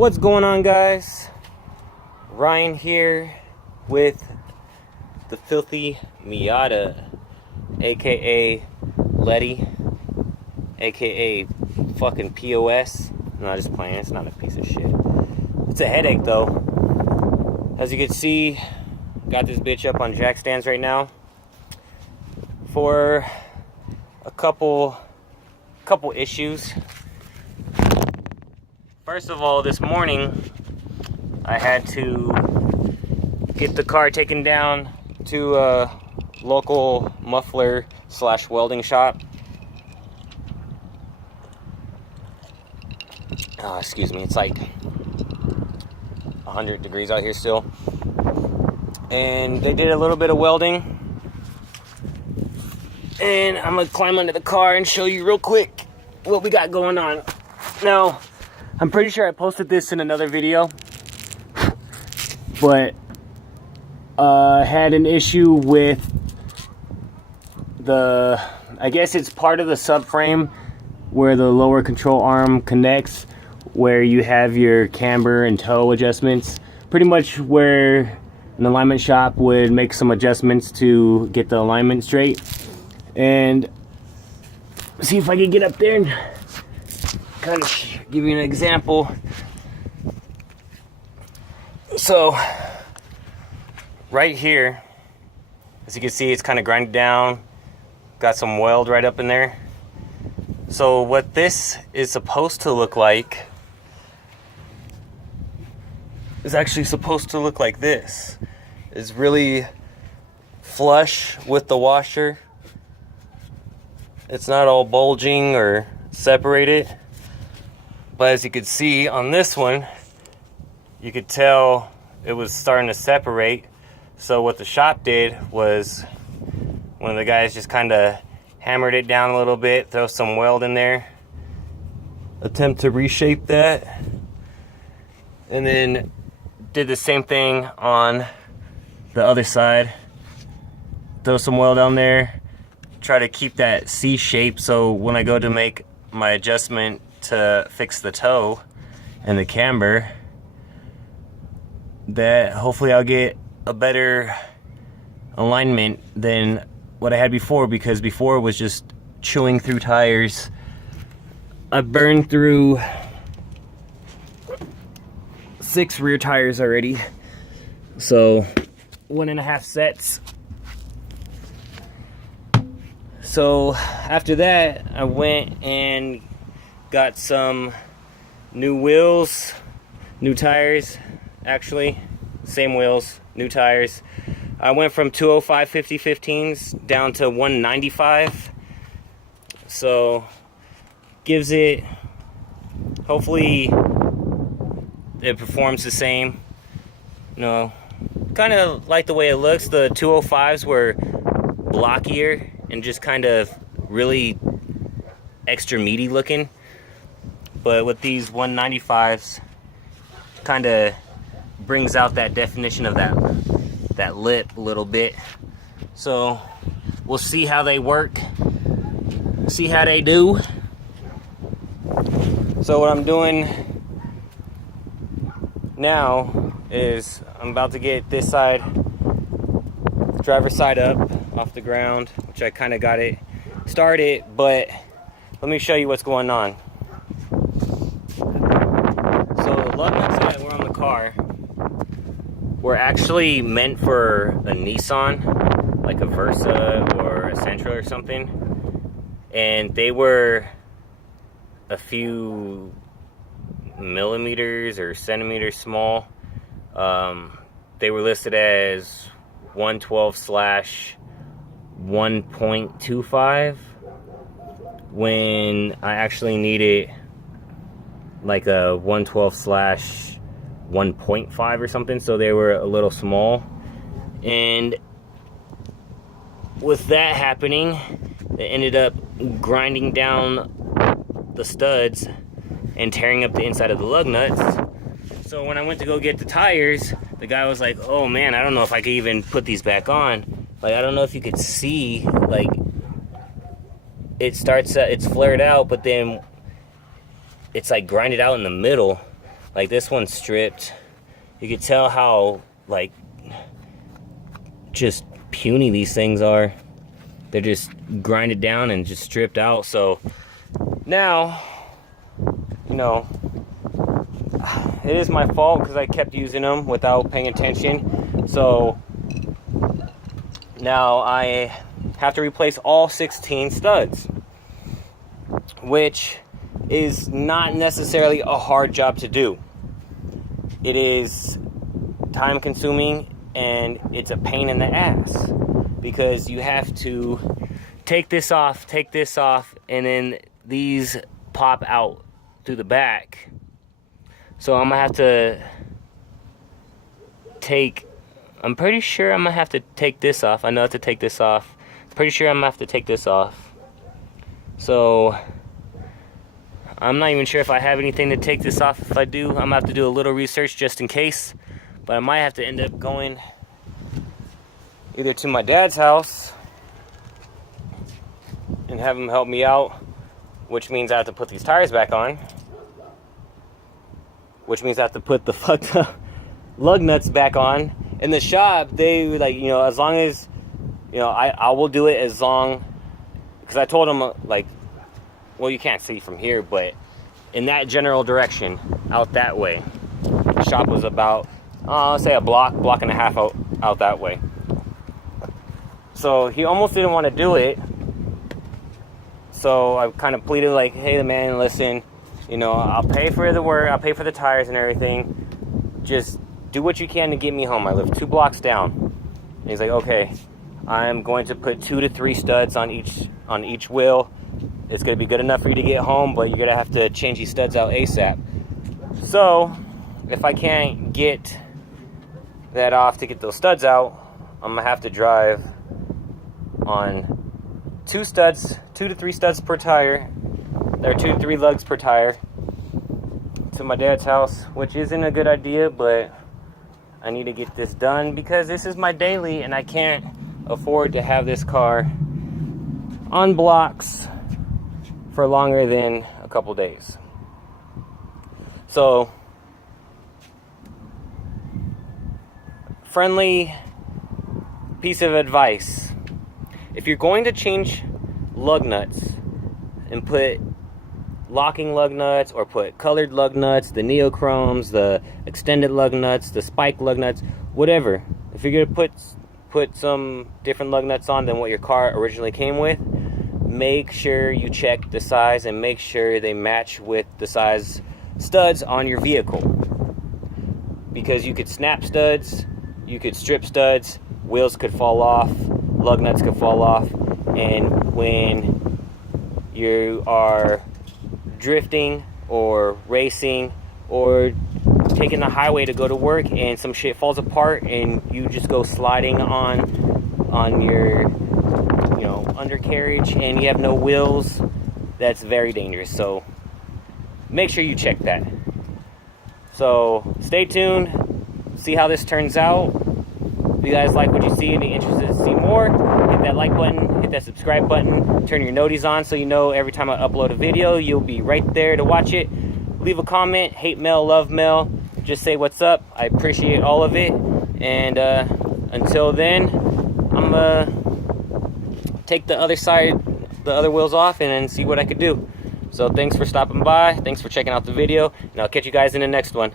What's going on, guys? Ryan here with the Filthy Miata, aka Letty, aka fucking POS. No, just playing. It's not a piece of shit. It's a headache though. As you can see, got this bitch up on jack stands right now for a couple issues. First of all, this morning I had to get the car taken down to a local muffler / welding shop. Excuse me, it's like 100 degrees out here still. And they did a little bit of welding. And I'm gonna climb under the car and show you real quick what we got going on. Now, I'm pretty sure I posted this in another video, but had an issue with I guess it's part of the subframe where the lower control arm connects, where you have your camber and toe adjustments. Pretty much where an alignment shop would make some adjustments to get the alignment straight. And see if I can get up there and kind of give you an example. So right here, as you can see, it's kind of grinded down, got some weld right up in there. So what this is supposed to look like is actually supposed to look like this. It's really flush with the washer. It's not all bulging or separated. But as you could see on this one, you could tell it was starting to separate. So what the shop did was, one of the guys just kind of hammered it down a little bit, throw some weld in there, attempt to reshape that, and then did the same thing on the other side. Throw some weld on there, try to keep that C shape, so when I go to make my adjustment to fix the toe and the camber, that hopefully I'll get a better alignment than what I had before, because before it was just chewing through tires. I burned through 6 rear tires already, so 1.5 sets. So after that, I went and got some new wheels, new tires, actually, same wheels, new tires. I went from 205 50/15s down to 195. So gives it, hopefully it performs the same. You know, kind of like the way it looks. The 205s were blockier and just kind of really extra meaty looking. But with these 195s, kind of brings out that definition of that lip a little bit. So we'll see how they work, see how they do. So what I'm doing now is I'm about to get this side, driver's side up off the ground, which I kind of got it started, but let me show you what's going on. So the lug nuts that were on the car were actually meant for a Nissan, like a Versa or a Sentra or something, and they were a few millimeters or centimeters small. They were listed as 112/1.25 when I actually needed like a 112/1.5 or something, so they were a little small. And with that happening, they ended up grinding down the studs and tearing up the inside of the lug nuts. So when I went to go get the tires, the guy was like, oh man, I don't know if I could even put these back on. Like, I don't know if you could see, like, it's flared out, but then it's like grinded out in the middle. Like this one's stripped. You can tell how like just puny these things are. They're just grinded down and just stripped out. So now, you know, it is my fault because I kept using them without paying attention. So now I have to replace all 16 studs, which is not necessarily a hard job to do. It is time consuming and it's a pain in the ass because you have to take this off, and then these pop out through the back. So I'm gonna have to I'm pretty sure I'm gonna have to take this off. I know I have to take this off. Pretty sure I'm gonna have to take this off. So I'm not even sure if I have anything to take this off. If I do, I'm gonna have to do a little research just in case. But I might have to end up going either to my dad's house and have him help me out, which means I have to put these tires back on, which means I have to put the fucked up lug nuts back on. In the shop, they like, you know, as long as, you know, I will do it as long, because I told them like, well, you can't see from here, but in that general direction, out that way. The shop was about, let's say a block and a half out that way. So he almost didn't want to do it. So I kind of pleaded like, hey, man, listen, you know, I'll pay for the work, I'll pay for the tires and everything. Just do what you can to get me home. I live 2 blocks down. And he's like, okay, I'm going to put 2 to 3 studs on each wheel. It's going to be good enough for you to get home, but you're going to have to change these studs out ASAP. So if I can't get that off to get those studs out, I'm going to have to drive on 2 to 3 studs per tire. There are 2 to 3 lugs per tire to my dad's house, which isn't a good idea, but I need to get this done because this is my daily and I can't afford to have this car on blocks for longer than a couple days. So, friendly piece of advice. If you're going to change lug nuts and put locking lug nuts or put colored lug nuts, the neochromes, the extended lug nuts, the spike lug nuts, whatever. If you're going to put some different lug nuts on than what your car originally came with, make sure you check the size and make sure they match with the size studs on your vehicle. Because you could snap studs, you could strip studs, wheels could fall off, lug nuts could fall off, and when you are drifting or racing or taking the highway to go to work and some shit falls apart and you just go sliding on your, you know, undercarriage and you have no wheels, that's very dangerous. So make sure you check that. So stay tuned, see how this turns out. If you guys like what you see and you're interested to see more, hit that like button, hit that subscribe button, turn your noties on so you know every time I upload a video, you'll be right there to watch it. Leave a comment, hate mail, love mail, just say what's up. I appreciate all of it. And until then, I'm gonna take the other side, the other wheels off and then see what I could do. So thanks for stopping by, thanks for checking out the video, and I'll catch you guys in the next one.